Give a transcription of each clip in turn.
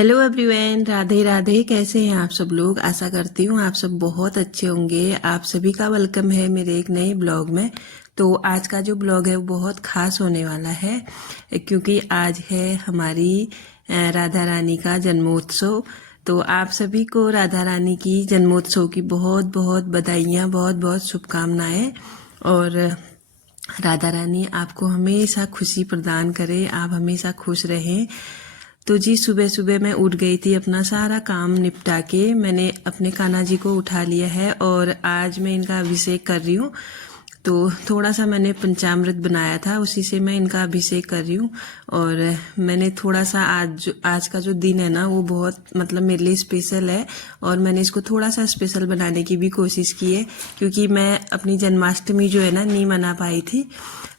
Hello everyone, Radhe Radhe. कैसे हैं आप सब लोग? आशा करती हूँ आप सब बहुत अच्छे होंगे। आप सभी का वेलकम है मेरे एक नए ब्लॉग में। तो आज का जो ब्लॉग है वो बहुत खास होने वाला है, क्योंकि आज है हमारी राधा रानी का जन्मोत्सव। तो आप सभी को राधा रानी की जन्मोत्सव की बहुत बहुत बधाइयाँ, बहुत बहुत शुभकामनाएं। और राधा रानी आपको हमेशा खुशी प्रदान करे, आप हमेशा खुश रहें। तो जी, सुबह सुबह मैं उठ गई थी, अपना सारा काम निपटा के मैंने अपने कान्हा जी को उठा लिया है और आज मैं इनका अभिषेक कर रही हूँ। तो थोड़ा सा मैंने पंचामृत बनाया था, उसी से मैं इनका अभिषेक कर रही हूँ। और मैंने थोड़ा सा आज का जो दिन है ना वो बहुत मतलब मेरे लिए स्पेशल है, और मैंने इसको थोड़ा सा स्पेशल बनाने की भी कोशिश की है, क्योंकि मैं अपनी जन्माष्टमी जो है ना नहीं मना पाई थी।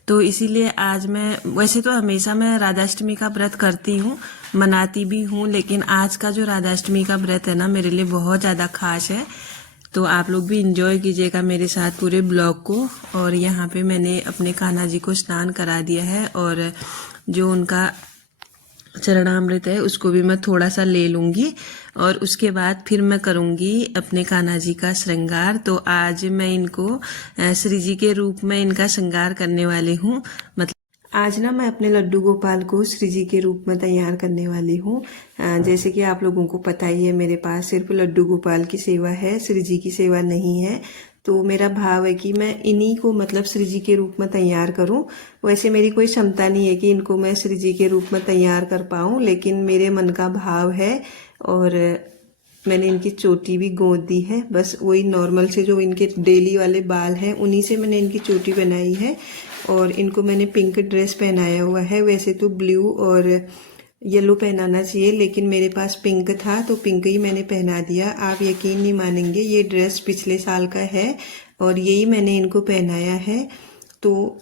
तो इसीलिए आज मैं, वैसे तो हमेशा मैं राधाष्टमी का व्रत करती हूँ, मनाती भी हूँ, लेकिन आज का जो राधाष्टमी का व्रत है ना मेरे लिए बहुत ज़्यादा खास है। तो आप लोग भी इंजॉय कीजिएगा मेरे साथ पूरे ब्लॉग को। और यहाँ पे मैंने अपने कान्हा जी को स्नान करा दिया है, और जो उनका चरणामृत है उसको भी मैं थोड़ा सा ले लूँगी, और उसके बाद फिर मैं करूँगी अपने कान्हा जी का श्रृंगार। तो आज मैं इनको श्री जी के रूप में इनका श्रृंगार करने वाली हूँ। मतलब आज ना मैं अपने लड्डू गोपाल को श्री जी के रूप में तैयार करने वाली हूँ। जैसे कि आप लोगों को पता ही है, मेरे पास सिर्फ लड्डू गोपाल की सेवा है, श्री जी की सेवा नहीं है। तो मेरा भाव है कि मैं इन्हीं को मतलब श्री जी के रूप में तैयार करूं। वैसे मेरी कोई क्षमता नहीं है कि इनको मैं श्री जी के रूप में तैयार कर पाऊं, लेकिन मेरे मन का भाव है। और मैंने इनकी चोटी भी गोद दी है, बस वही नॉर्मल से जो इनके डेली वाले बाल हैं उन्हीं से मैंने इनकी चोटी बनाई है। और इनको मैंने पिंक ड्रेस पहनाया हुआ है। वैसे तो ब्लू और येलो पहनाना चाहिए, लेकिन मेरे पास पिंक था तो पिंक ही मैंने पहना दिया। आप यकीन नहीं मानेंगे, ये ड्रेस पिछले साल का है और यही मैंने इनको पहनाया है। तो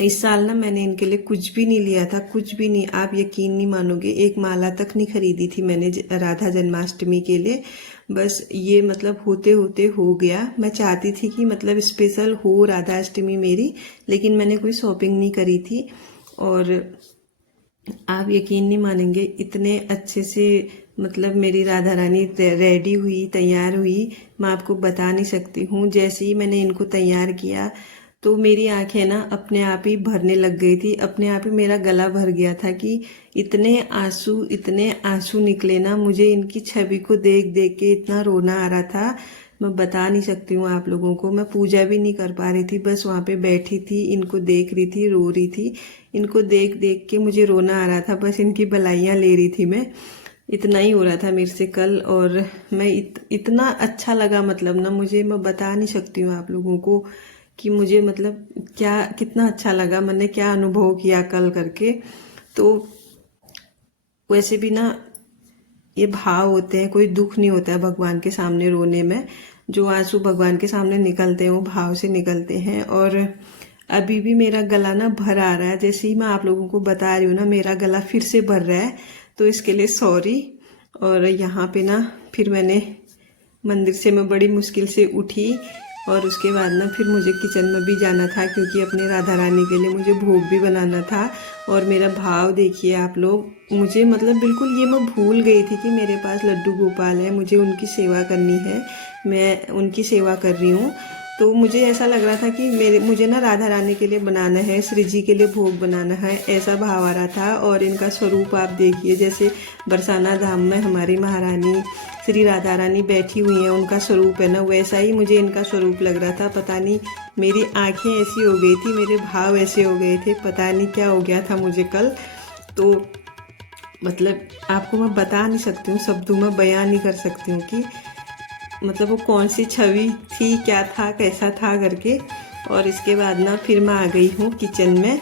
इस साल ना मैंने इनके लिए कुछ भी नहीं लिया था, कुछ भी नहीं। आप यकीन नहीं मानोगे, एक माला तक नहीं खरीदी थी मैंने राधा जन्माष्टमी के लिए। बस ये मतलब होते होते हो गया। मैं चाहती थी कि मतलब स्पेशल हो राधा अष्टमी मेरी, लेकिन मैंने कोई शॉपिंग नहीं करी थी। और आप यकीन नहीं मानेंगे, इतने अच्छे से मतलब मेरी राधा रानी रेडी हुई, तैयार हुई, मैं आपको बता नहीं सकती हूँ। जैसे ही मैंने इनको तैयार किया तो मेरी आंखें ना अपने आप ही भरने लग गई थी, अपने आप ही मेरा गला भर गया था कि इतने आंसू निकले ना मुझे इनकी छवि को देख देख के, इतना रोना आ रहा था, मैं बता नहीं सकती हूँ आप लोगों को। मैं पूजा भी नहीं कर पा रही थी, बस वहाँ पे बैठी थी, इनको देख रही थी, रो रही थी। इनको देख देख के मुझे रोना आ रहा था, बस इनकी भलाइयाँ ले रही थी मैं। इतना ही हो रहा था मेरे से कल। और मैं इतना अच्छा लगा, मतलब ना मुझे, मैं बता नहीं सकती हूँ आप लोगों को कि मुझे मतलब क्या, कितना अच्छा लगा, मैंने क्या अनुभव किया कल करके। तो वैसे भी ना ये भाव होते हैं, कोई दुख नहीं होता है भगवान के सामने रोने में। जो आंसू भगवान के सामने निकलते हैं वो भाव से निकलते हैं। और अभी भी मेरा गला ना भर आ रहा है, जैसे ही मैं आप लोगों को बता रही हूँ ना मेरा गला फिर से भर रहा है, तो इसके लिए सॉरी। और यहाँ पे ना फिर मैंने मंदिर से मैं बड़ी मुश्किल से उठी, और उसके बाद ना फिर मुझे किचन में भी जाना था, क्योंकि अपने राधा रानी के लिए मुझे भोग भी बनाना था। और मेरा भाव देखिए आप लोग, मुझे मतलब बिल्कुल ये मैं भूल गई थी कि मेरे पास लड्डू गोपाल है, मुझे उनकी सेवा करनी है, मैं उनकी सेवा कर रही हूँ। तो मुझे ऐसा लग रहा था कि मुझे ना राधा रानी के लिए बनाना है, श्री जी के लिए भोग बनाना है, ऐसा भाव आ रहा था। और इनका स्वरूप आप देखिए, जैसे बरसाना धाम में हमारी महारानी श्री राधा रानी बैठी हुई हैं, उनका स्वरूप है ना, वैसा ही मुझे इनका स्वरूप लग रहा था। पता नहीं मेरी आंखें ऐसी हो गई थी, मेरे भाव ऐसे हो गए थे, पता नहीं क्या हो गया था मुझे कल। तो मतलब आपको मैं बता नहीं सकती हूँ, शब्दों में बयान नहीं कर सकती हूँ कि मतलब वो कौन सी छवि थी, क्या था, कैसा था करके। और इसके बाद ना फिर मैं आ गई हूँ किचन में।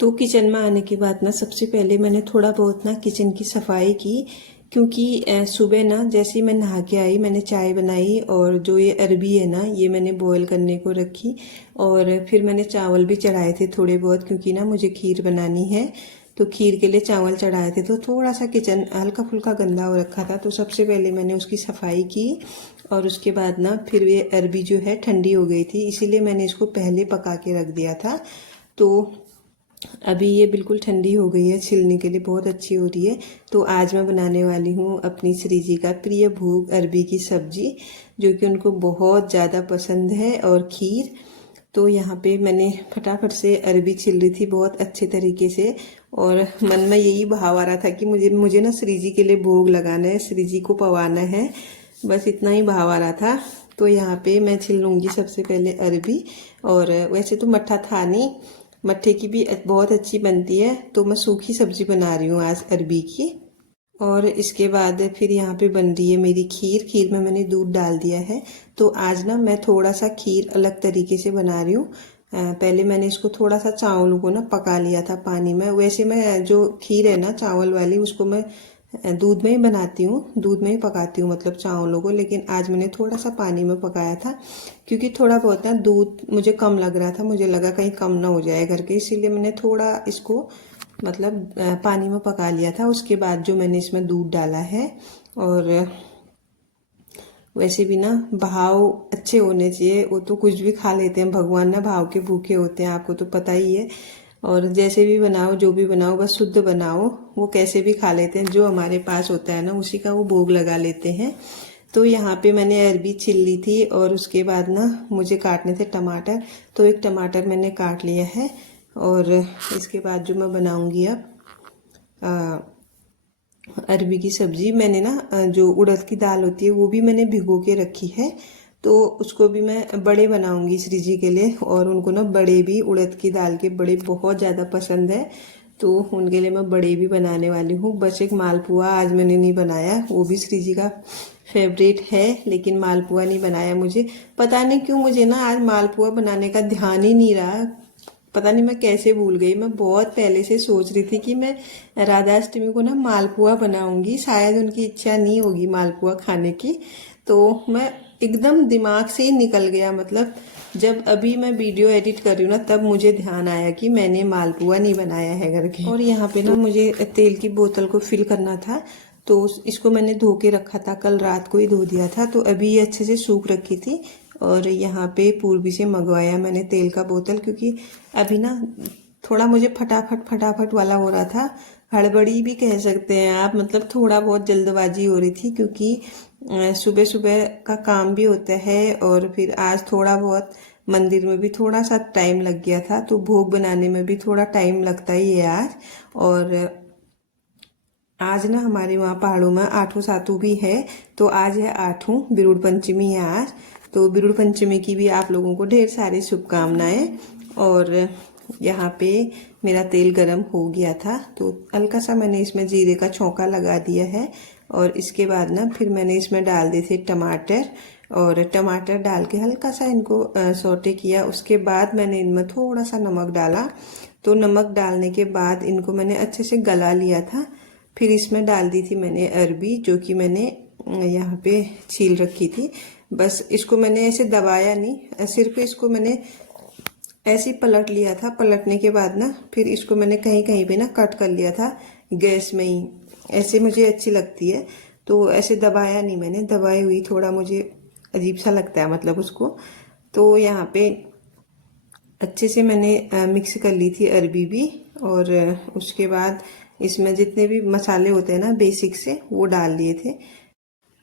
तो किचन में आने के बाद ना सबसे पहले मैंने थोड़ा बहुत ना किचन की सफाई की, क्योंकि सुबह ना जैसे ही मैं नहा के आई मैंने चाय बनाई, और जो ये अरबी है ना ये मैंने बॉईल करने को रखी। और फिर मैंने चावल भी चढ़ाए थे थोड़े बहुत, क्योंकि ना मुझे खीर बनानी है, तो खीर के लिए चावल चढ़ाए थे। तो थोड़ा सा किचन हल्का फुल्का गंदा हो रखा था, तो सबसे पहले मैंने उसकी सफाई की। और उसके बाद ना फिर ये अरबी जो है ठंडी हो गई थी, इसीलिए मैंने इसको पहले पका के रख दिया था। तो अभी ये बिल्कुल ठंडी हो गई है, छिलने के लिए बहुत अच्छी हो रही है। तो आज मैं बनाने वाली हूँ अपनी श्री जी का प्रिय भोग अरबी की सब्जी, जो कि उनको बहुत ज़्यादा पसंद है, और खीर। तो यहाँ पे मैंने फटाफट से अरबी छिल रही थी बहुत अच्छे तरीके से, और मन में यही भाव आ रहा था कि मुझे ना श्री जी के लिए भोग लगाना है, श्री जी को पवाना है, बस इतना ही भाव आ रहा था। तो यहाँ पे मैं छिल लूँगी सबसे पहले अरबी। और वैसे तो मट्ठा था नहीं, मट्ठे की भी बहुत अच्छी बनती है, तो मैं सूखी सब्जी बना रही हूँ आज अरबी की। और इसके बाद फिर यहाँ पे बन रही है मेरी खीर। खीर में मैंने दूध डाल दिया है। तो आज ना मैं थोड़ा सा खीर अलग तरीके से बना रही हूँ। पहले मैंने इसको थोड़ा सा चावलों को ना पका लिया था पानी में। वैसे मैं जो खीर है ना चावल वाली, उसको मैं दूध में ही बनाती हूँ, दूध में ही पकाती हूँ मतलब चावलों को। लेकिन आज मैंने थोड़ा सा पानी में पकाया था, क्योंकि थोड़ा बहुत ना दूध मुझे कम लग रहा था, मुझे लगा कहीं कम ना हो जाए करके, इसीलिए मैंने थोड़ा इसको मतलब पानी में पका लिया था। उसके बाद जो मैंने इसमें दूध डाला है। और वैसे भी ना भाव अच्छे होने चाहिए, वो तो कुछ भी खा लेते हैं, भगवान ना भाव के भूखे होते हैं, आपको तो पता ही है। और जैसे भी बनाओ, जो भी बनाओ, बस शुद्ध बनाओ, वो कैसे भी खा लेते हैं, जो हमारे पास होता है ना उसी का वो भोग लगा लेते हैं। तो यहाँ पे मैंने अरबी छिल ली थी, और उसके बाद ना मुझे काटने थे टमाटर, तो एक टमाटर मैंने काट लिया है। और इसके बाद जो मैं बनाऊंगी अब अरबी की सब्जी, मैंने ना जो उड़द की दाल होती है वो भी मैंने भिगो के रखी है, तो उसको भी मैं बड़े बनाऊंगी श्री जी के लिए। और उनको ना बड़े भी, उड़द की दाल के बड़े बहुत ज़्यादा पसंद है, तो उनके लिए मैं बड़े भी बनाने वाली हूँ। बस एक मालपुआ आज मैंने नहीं बनाया, वो भी श्री जी का फेवरेट है, लेकिन मालपुआ नहीं बनाया। मुझे पता नहीं क्यों, मुझे ना आज मालपुआ बनाने का ध्यान ही नहीं रहा, पता नहीं मैं कैसे भूल गई। मैं बहुत पहले से सोच रही थी कि मैं राधाष्टमी को ना मालपुआ बनाऊंगी, शायद उनकी इच्छा नहीं होगी मालपुआ खाने की, तो मैं एकदम दिमाग से ही निकल गया। मतलब जब अभी मैं वीडियो एडिट कर रही हूँ ना, तब मुझे ध्यान आया कि मैंने मालपुआ नहीं बनाया है करके। और यहाँ पे ना मुझे तेल की बोतल को फिल करना था, तो इसको मैंने धो के रखा था, कल रात को ही धो दिया था, तो अभी ये अच्छे से सूख रखी थी। और यहाँ पे पूर्वी से मंगवाया मैंने तेल का बोतल, क्योंकि अभी ना थोड़ा मुझे फटाफट वाला हो रहा था, हड़बड़ी भी कह सकते हैं आप, मतलब थोड़ा बहुत जल्दबाजी हो रही थी, क्योंकि सुबह सुबह का काम भी होता है, और फिर आज थोड़ा बहुत मंदिर में भी थोड़ा सा टाइम लग गया था, तो भोग बनाने में भी थोड़ा टाइम लगता ही है आज। और आज ना हमारे वहाँ पहाड़ों में आठों सातों भी है, तो आज है आठों, बिरुड़ पंचमी है आज। तो बिरुड़ पंचमी की भी आप लोगों को ढेर सारी शुभकामनाएं। और यहाँ पे मेरा तेल गरम हो गया था, तो हल्का सा मैंने इसमें जीरे का छौंका लगा दिया है। और इसके बाद ना फिर मैंने इसमें डाल दिए थे टमाटर, और टमाटर डाल के हल्का सा इनको सौटे किया। उसके बाद मैंने इनमें थोड़ा सा नमक डाला, तो नमक डालने के बाद इनको मैंने अच्छे से गला लिया था। फिर इसमें डाल दी थी मैंने अरबी, जो कि मैंने यहाँ पे छील रखी थी। बस इसको मैंने ऐसे दबाया नहीं, सिर्फ इसको मैंने ऐसे ही पलट लिया था। पलटने के बाद ना फिर इसको मैंने कहीं कहीं पे ना कट कर लिया था गैस में ही, ऐसे मुझे अच्छी लगती है, तो ऐसे दबाया नहीं मैंने, दबाई हुई थोड़ा मुझे अजीब सा लगता है मतलब उसको। तो यहाँ पे अच्छे से मैंने मिक्स कर ली थी अरबी भी। और उसके बाद इसमें जितने भी मसाले होते हैं ना बेसिक से, वो डाल लिए थे।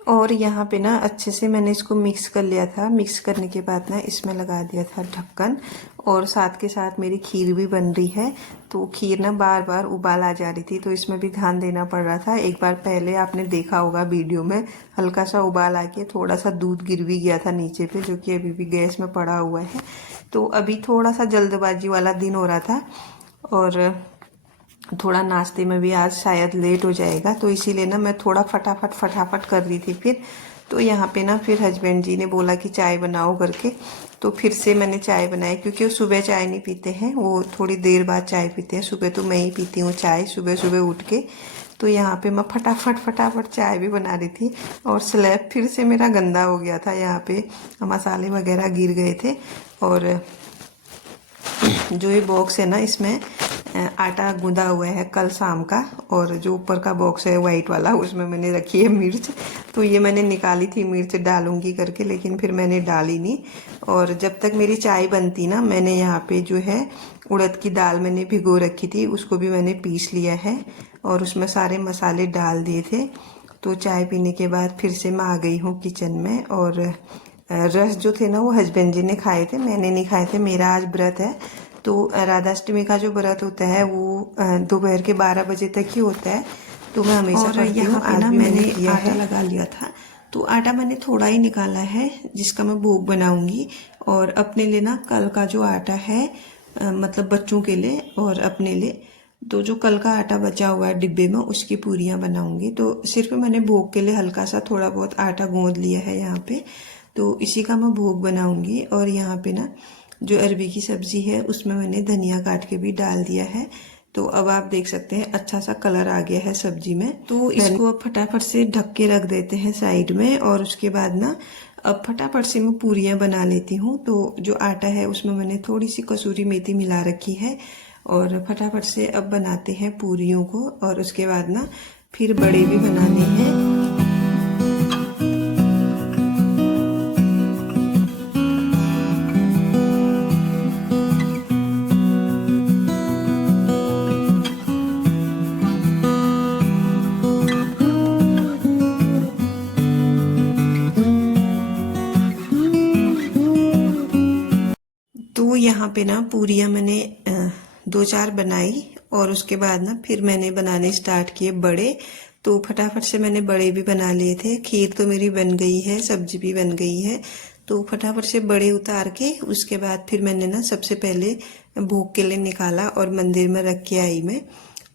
और यहाँ पे ना अच्छे से मैंने इसको मिक्स कर लिया था। मिक्स करने के बाद ना इसमें लगा दिया था ढक्कन, और साथ के साथ मेरी खीर भी बन रही है। तो खीर ना बार बार उबाल आ जा रही थी, तो इसमें भी ध्यान देना पड़ रहा था। एक बार पहले आपने देखा होगा वीडियो में, हल्का सा उबाल आके थोड़ा सा दूध गिर भी गया था नीचे पे, जो कि अभी भी गैस में पड़ा हुआ है। तो अभी थोड़ा सा जल्दबाजी वाला दिन हो रहा था, और थोड़ा नाश्ते में भी आज शायद लेट हो जाएगा, तो इसीलिए ना मैं थोड़ा फटाफट कर रही थी। फिर तो यहाँ पे ना फिर हस्बैंड जी ने बोला कि चाय बनाओ करके, तो फिर से मैंने चाय बनाई, क्योंकि वो सुबह चाय नहीं पीते हैं, वो थोड़ी देर बाद चाय पीते हैं। सुबह तो मैं ही पीती हूँ चाय, सुबह सुबह उठ के। तो यहाँ पे मैं फटाफट चाय भी बना रही थी, और स्लैब फिर से मेरा गंदा हो गया था, यहाँ पे मसाले वगैरह गिर गए थे। और जो ये बॉक्स है ना, इसमें आटा गूंदा हुआ है कल शाम का, और जो ऊपर का बॉक्स है वाइट वाला उसमें मैंने रखी है मिर्च। तो ये मैंने निकाली थी मिर्च डालूंगी करके, लेकिन फिर मैंने डाली नहीं। और जब तक मेरी चाय बनती ना, मैंने यहाँ पे जो है उड़द की दाल मैंने भिगो रखी थी, उसको भी मैंने पीस लिया है और उसमें सारे मसाले डाल दिए थे। तो चाय पीने के बाद फिर से मैं आ गई हूँ किचन में। और रस जो थे ना वो हस्बैंड जी ने खाए थे, मैंने नहीं खाए थे, मेरा आज व्रत है। तो राधाष्टमी का जो व्रत होता है वो दोपहर के 12 बजे तक ही होता है, तो मैं हमेशा पढ़ती हूँ। आज भी मैंने आटा लगा लिया था, तो आटा मैंने थोड़ा ही निकाला है जिसका मैं भोग बनाऊंगी। और अपने लिए ना कल का जो आटा है, मतलब बच्चों के लिए और अपने लिए, तो जो कल का आटा बचा हुआ है डिब्बे में उसकी पूरियाँ बनाऊंगी। तो सिर्फ मैंने भोग के लिए हल्का सा थोड़ा बहुत आटा गूंद लिया है यहाँ पे, तो इसी का मैं भोग बनाऊंगी। और यहाँ पे ना जो अरबी की सब्जी है उसमें मैंने धनिया काट के भी डाल दिया है। तो अब आप देख सकते हैं अच्छा सा कलर आ गया है सब्जी में। तो इसको अब फटाफट से ढक के रख देते हैं साइड में। और उसके बाद ना अब फटाफट से मैं पूरियाँ बना लेती हूँ। तो जो आटा है उसमें मैंने थोड़ी सी कसूरी मेथी मिला रखी है, और फटाफट से अब बनाते हैं पूरियों को। और उसके बाद ना फिर बड़े भी बनाने हैं। तो यहाँ पे ना पूरियाँ मैंने 2-4 बनाई, और उसके बाद ना फिर मैंने बनाने स्टार्ट किए बड़े। तो फटाफट से मैंने बड़े भी बना लिए थे। खीर तो मेरी बन गई है, सब्जी भी बन गई है। तो फटाफट से बड़े उतार के उसके बाद फिर मैंने ना सबसे पहले भोग के लिए निकाला और मंदिर में रख के आई मैं।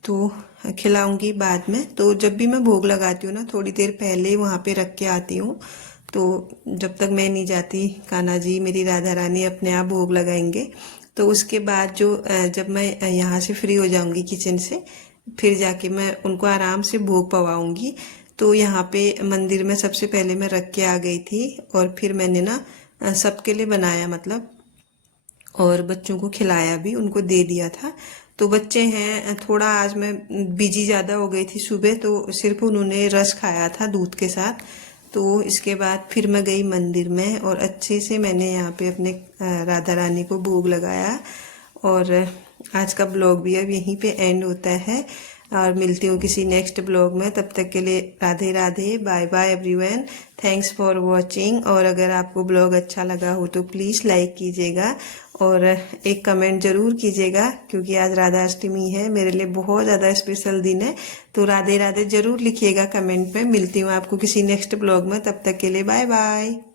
तो खिलाऊंगी बाद में। तो जब भी मैं भोग लगाती हूँ ना, थोड़ी देर पहले वहाँ पे रख के आती हूँ। तो जब तक मैं नहीं जाती, कान्हा जी मेरी राधा रानी अपने आप भोग लगाएंगे। तो उसके बाद जो जब मैं यहाँ से फ्री हो जाऊंगी किचन से, फिर जाके मैं उनको आराम से भोग पवाऊंगी। तो यहाँ पे मंदिर में सबसे पहले मैं रख के आ गई थी, और फिर मैंने ना सबके लिए बनाया, मतलब और बच्चों को खिलाया भी, उनको दे दिया था। तो बच्चे हैं थोड़ा, आज मैं बिजी ज़्यादा हो गई थी सुबह, तो सिर्फ उन्होंने रस खाया था दूध के साथ। तो इसके बाद फिर मैं गई मंदिर में, और अच्छे से मैंने यहाँ पे अपने राधा रानी को भोग लगाया। और आज का ब्लॉग भी अब यहीं पे एंड होता है, और मिलती हूँ किसी नेक्स्ट ब्लॉग में। तब तक के लिए Radhe Radhe, bye bye everyone, thanks for watching. और अगर आपको ब्लॉग अच्छा लगा हो तो प्लीज़ लाइक कीजिएगा और एक कमेंट ज़रूर कीजिएगा, क्योंकि आज राधा अष्टमी है, मेरे लिए बहुत ज़्यादा स्पेशल दिन है। तो राधे राधे ज़रूर लिखिएगा कमेंट में। मिलती हूँ आपको किसी नेक्स्ट ब्लॉग में, तब तक के लिए बाय बाय।